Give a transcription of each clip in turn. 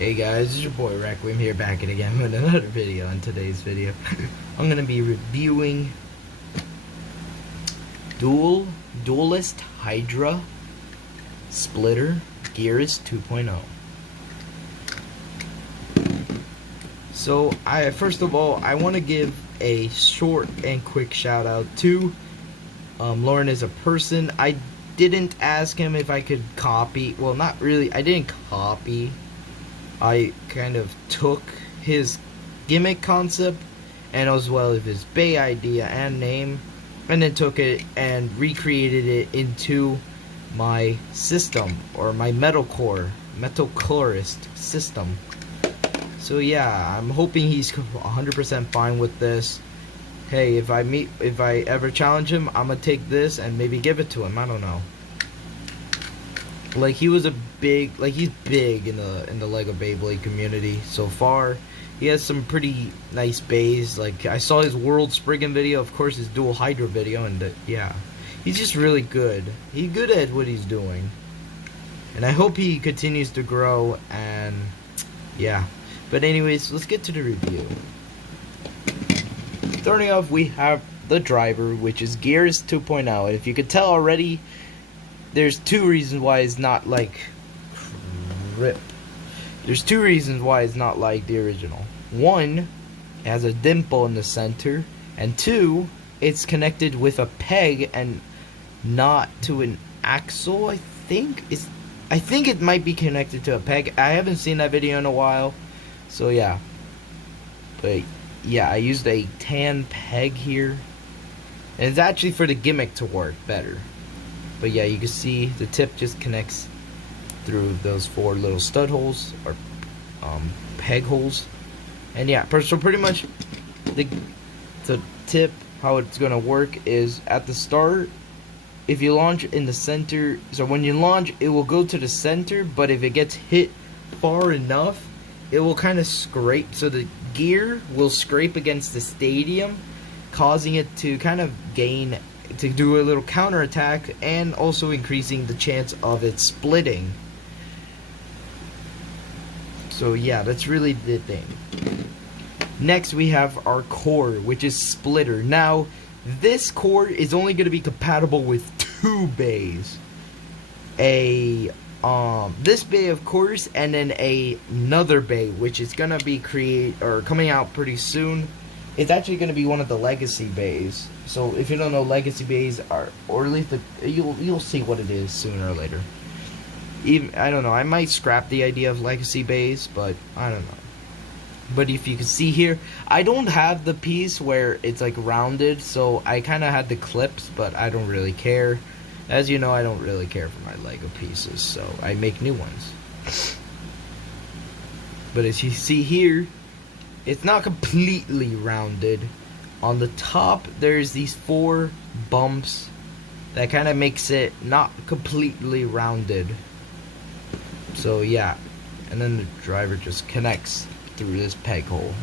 Hey guys, it's your boy Requiem here back again with another video. In today's video, I'm gonna be reviewing Dualist Hydra Splitter Gearist 2.0. So first of all, I want to give a short and quick shout out to Lauren as a person. I didn't ask him if I could copy. Well, not really. I didn't copy. I kind of took his gimmick concept and as well as his Bay idea and name, and then took it and recreated it into my system, or my metalcorist system. So yeah, I'm hoping he's 100% fine with this. Hey, if I ever challenge him, I'm gonna take this and maybe give it to him. I don't know. Like, he's big in the Lego Beyblade community so far. He has some pretty nice bays. Like, I saw his World Spriggan video, of course his Dual Hydra video, and yeah, he's just really good. He's good at what he's doing, and I hope he continues to grow. And yeah, but anyways, let's get to the review. Starting off, we have the driver, which is Gearist 2.0, and if you could tell already, there's two reasons why it's not like There's two reasons why it's not like the original. One, it has a dimple in the center, and two, it's connected with a peg and not to an axle. I think it might be connected to a peg. I haven't seen that video in a while, so yeah. But yeah, I used a tan peg here, and it's actually for the gimmick to work better. But yeah, you can see the tip just connects through those four little stud holes, or peg holes. And yeah, so pretty much the tip, how it's gonna work is at the start, if you launch in the center, so when you launch it will go to the center, but if it gets hit far enough, it will kind of scrape, so the gear will scrape against the stadium, causing it to kind of gain, to do a little counterattack, and also increasing the chance of it splitting. So yeah, that's really the thing. Next, we have our core, which is splitter. Now, this core is only going to be compatible with two bays. This bay, of course, and then another bay, which is going to be coming out pretty soon. It's actually going to be one of the legacy bays. So if you don't know, legacy bays are, or at least you'll see what it is sooner or later. Even, I don't know, I might scrap the idea of legacy bays, but I don't know. But if you can see here, I don't have the piece where it's like rounded, so I kind of had the clips, but I don't really care. As you know, I don't really care for my Lego pieces, so I make new ones. But as you see here, it's not completely rounded. On the top, there's these four bumps that kind of makes it not completely rounded. So yeah, and then the driver just connects through this peg hole,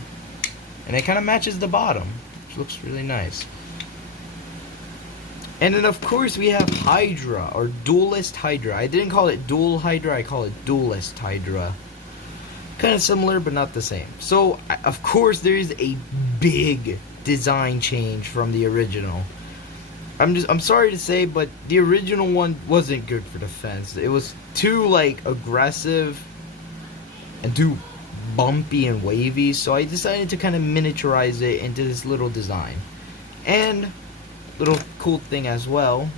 and it kind of matches the bottom, which looks really nice. And then of course we have Hydra, or Dualist Hydra. I didn't call it Dual Hydra, I call it Dualist Hydra. Kind of similar, but not the same. So of course there is a big design change from the original. I'm sorry to say, but the original one wasn't good for the fence. It was too like aggressive and too bumpy and wavy, so I decided to kind of miniaturize it into this little design. And little cool thing as well.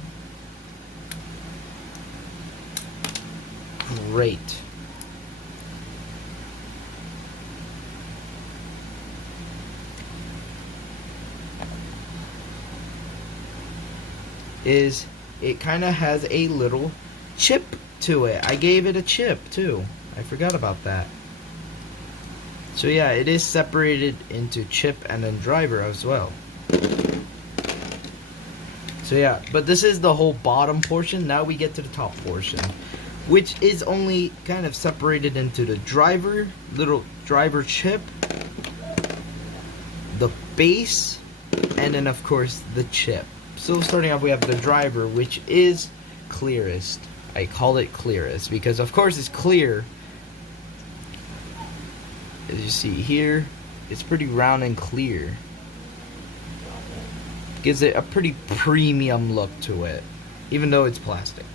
Great. Is it kind of has a little chip to it. I gave it a chip too. I forgot about that. So yeah, it is separated into chip and then driver as well. So yeah, but this is the whole bottom portion. Now we get to the top portion, which is only kind of separated into the driver, little driver chip, the base, and then of course the chip. So starting off, we have the driver, which is clearest. I call it clearest because of course it's clear As you see here, it's pretty round and clear. Gives it a pretty premium look to it, even though it's plastic.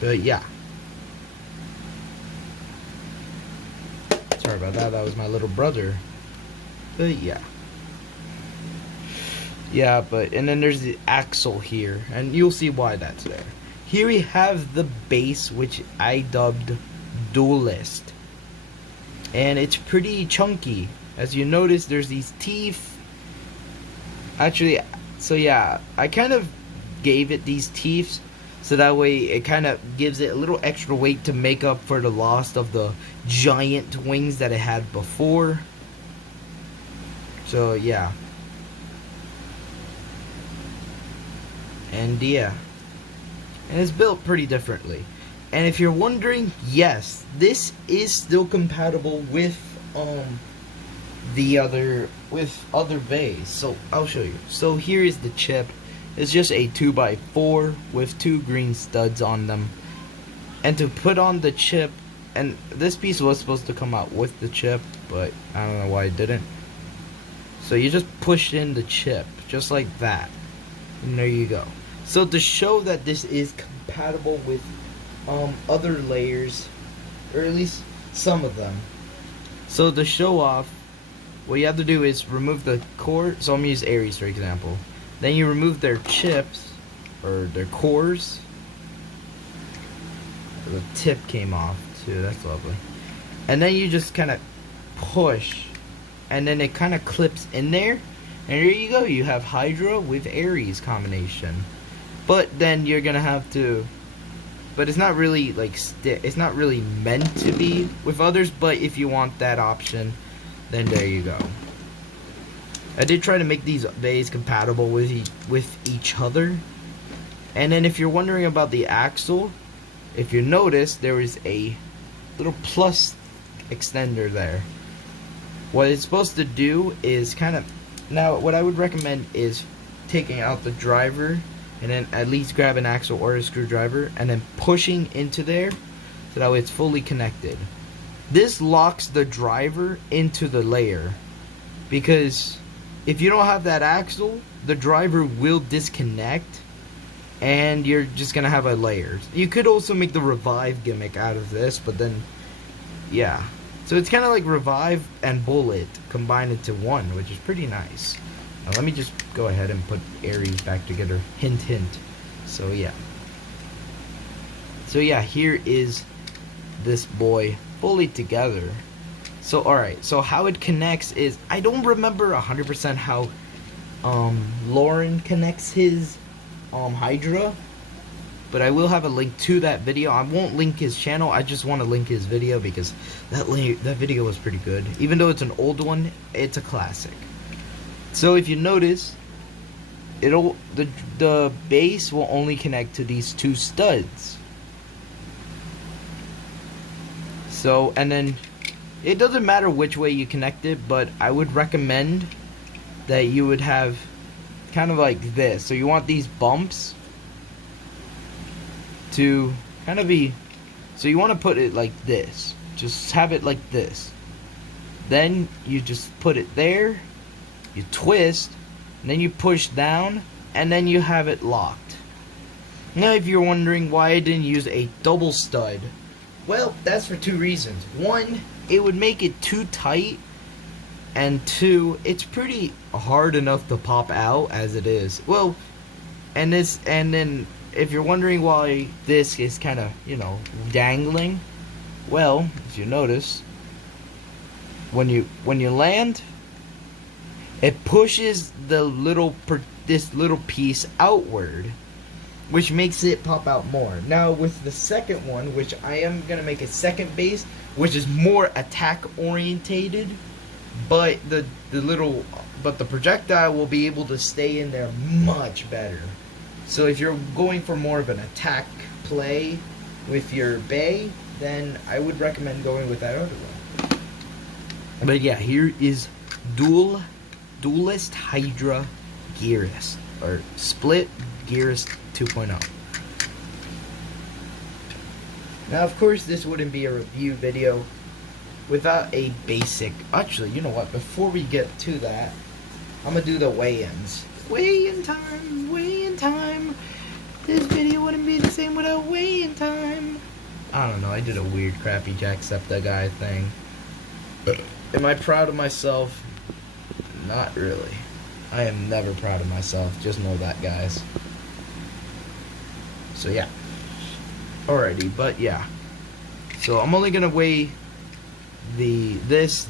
But yeah. Sorry about that, that was my little brother. But yeah. Yeah, and then there's the axle here, and you'll see why that's there. Here we have the base, which I dubbed Dualist. And it's pretty chunky. As you notice, there's these teeth. Actually, so yeah, I kind of gave it these teeth so that way it kind of gives it a little extra weight to make up for the loss of the giant wings that it had before. So yeah. And yeah. And it's built pretty differently. And if you're wondering, yes, this is still compatible with other bays. So I'll show you. So here is the chip. It's just a 2x4 with 2 green studs on them. And to put on the chip, and this piece was supposed to come out with the chip, but I don't know why it didn't. So you just push in the chip, just like that. And there you go. So to show that this is compatible with other layers, or at least some of them. So to show off, what you have to do is remove the core. So I'm gonna use Aries for example. Then you remove their chips, or their cores. The tip came off too, that's lovely. And then you just kind of push, and then it kind of clips in there. And there you go, you have Hydra with Aries combination. But then you're gonna have to, but it's not really like it's not really meant to be with others, but if you want that option, then there you go. I did try to make these bays compatible with each other. And then if you're wondering about the axle, if you notice, there is a little plus extender there. What it's supposed to do is kind of, now what I would recommend is taking out the driver and then at least grab an axle or a screwdriver and then pushing into there so that way it's fully connected. This locks the driver into the layer, because if you don't have that axle, the driver will disconnect and you're just gonna have a layer. You could also make the revive gimmick out of this, but then yeah, so it's kind of like revive and bullet combined into one, which is pretty nice. Now let me just go ahead and put Aries back together. Hint, hint. So yeah. So yeah, here is this boy fully together. So alright, so how it connects is, I don't remember 100% how Lauren connects his Hydra, but I will have a link to that video. I won't link his channel, I just want to link his video because that video was pretty good. Even though it's an old one, it's a classic. So if you notice, the base will only connect to these 2 studs. So, and then it doesn't matter which way you connect it, but I would recommend that you would have kind of like this. So you want these bumps to kind of be, so you want to put it like this. Just have it like this. Then you just put it there, you twist, and then you push down, and then you have it locked. Now if you're wondering why I didn't use a double stud, well, that's for 2 reasons. 1, it would make it too tight, and 2, it's pretty hard enough to pop out as it is. Well, and then if you're wondering why this is kind of, you know, dangling, well, as you notice, when you land, it pushes this little piece outward, which makes it pop out more. Now with the second one, which I am gonna make a second base, which is more attack orientated, but the projectile will be able to stay in there much better. So if you're going for more of an attack play with your bay, then I would recommend going with that other one. But yeah, here is Dualist Hydra Gearist, or Split Gearist 2.0. Now, of course, this wouldn't be a review video without a basic... Actually, you know what? Before we get to that, I'm going to do the weigh-ins. Weigh-in time! Weigh-in time! This video wouldn't be the same without weigh-in time. I don't know. I did a weird crappy Jacksepticeye thing. Am I proud of myself? Not really. I am never proud of myself. Just know that, guys. So, yeah. Alrighty, but yeah. So, I'm only going to weigh this,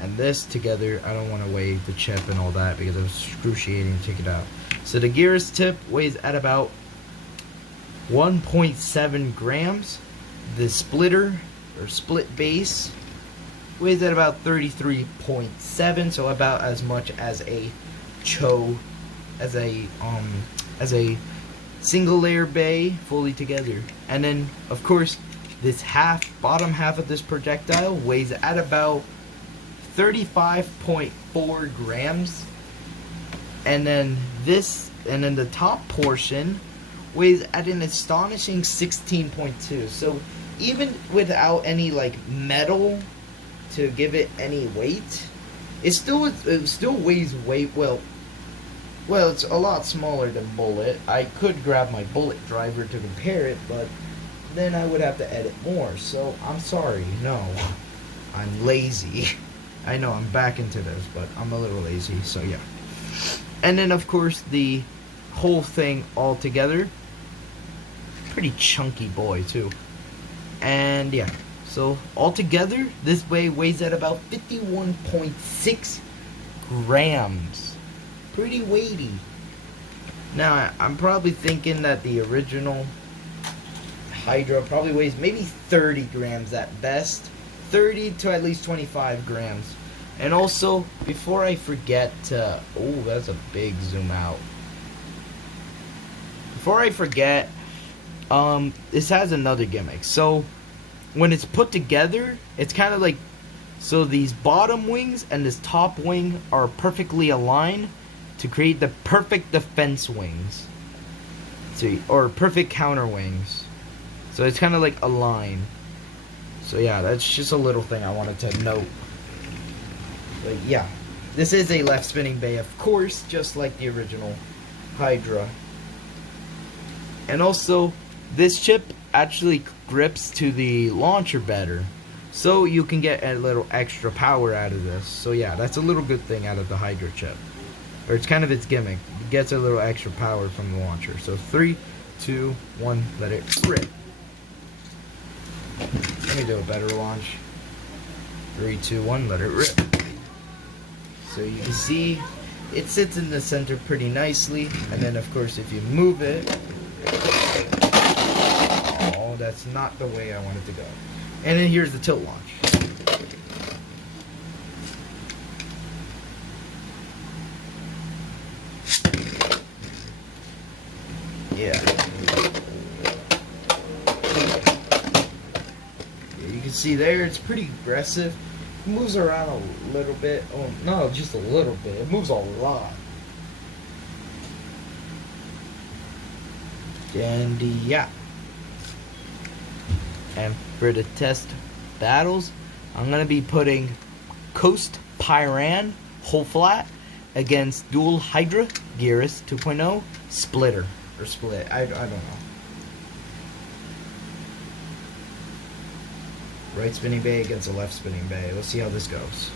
and this together. I don't want to weigh the chip and all that because it's excruciating to take it out. So, the Gearist tip weighs at about 1.7 grams. The splitter, or split base, weighs at about 33.7, so about as much as a as a single layer bay fully together. And then, of course, this bottom half of this projectile weighs at about 35.4 grams. And then the top portion weighs at an astonishing 16.2. So even without any like metal to give it any weight, it still weighs well, it's a lot smaller than Bullet. I could grab my Bullet driver to compare it, but then I would have to edit more. So I'm sorry, no, I'm lazy. I know I'm back into this, but I'm a little lazy. So yeah. And then of course the whole thing all together, pretty chunky boy too. And yeah, so altogether this weighs at about 51.6 grams. Pretty weighty. Now I'm probably thinking that the original Hydra probably weighs maybe 30 grams at best, 30 to at least 25 grams. And also, before I forget to, oh, that's a big zoom out. Before I forget, this has another gimmick. So when it's put together, it's kind of like, so these bottom wings and this top wing are perfectly aligned to create the perfect defense wings. See, or perfect counter wings. So it's kind of like aligned. So yeah, that's just a little thing I wanted to note. But yeah, this is a left spinning bay, of course, just like the original Hydra. And also, this chip actually grips to the launcher better, so you can get a little extra power out of this. So yeah, that's a little good thing out of the Hydra chip, or it's kind of its gimmick. It gets a little extra power from the launcher. So 3, 2, 1, let it rip. Let me do a better launch. 3, 2, 1, let it rip. So you can see it sits in the center pretty nicely, and then of course if you move it, oh, that's not the way I want it to go. And then here's the tilt launch. Yeah. You can see there, it's pretty aggressive. It moves around a little bit. Oh, no, just a little bit. It moves a lot. And yeah. And for the test battles, I'm going to be putting Coast Pyran whole flat against Dual Hydra Gearist 2.0 Splitter. Or Split. I don't know. Right spinning bay against a left spinning bay. Let's see how this goes.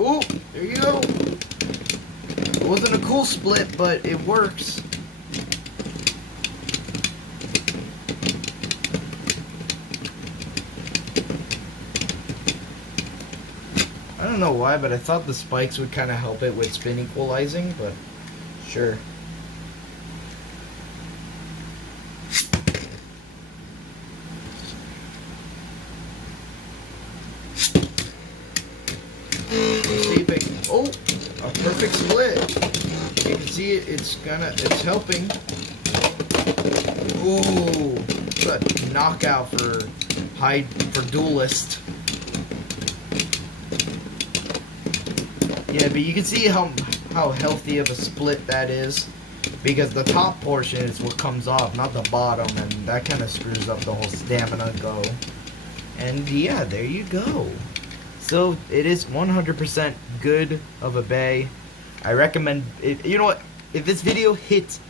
Oh, there you go. It wasn't a cool split, but it works. I don't know why, but I thought the spikes would kind of help it with spin equalizing, but sure. Oh! a perfect split. You can see it. It's helping. Ooh, it's a knockout for Dualist. Yeah, but you can see how healthy of a split that is, because the top portion is what comes off, not the bottom, and that kind of screws up the whole stamina go. And yeah, there you go. So it is 100% good of a bay. I recommend it. You know what? If this video hits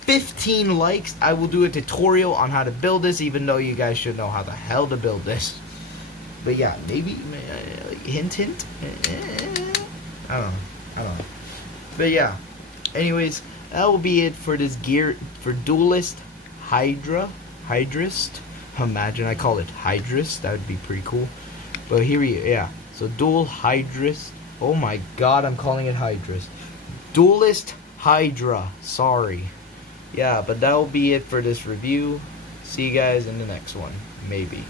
15 likes, I will do a tutorial on how to build this, even though you guys should know how the hell to build this. But yeah, maybe hint. I don't know. But yeah, anyways, that will be it for this gear for Dualist Hydrast. Imagine I call it Hydrist. That would be pretty cool. But here we yeah. So Dual Hydrist. Oh my god, I'm calling it Hydrist. Dualist Hydra. Sorry. Yeah, but that will be it for this review. See you guys in the next one. Maybe.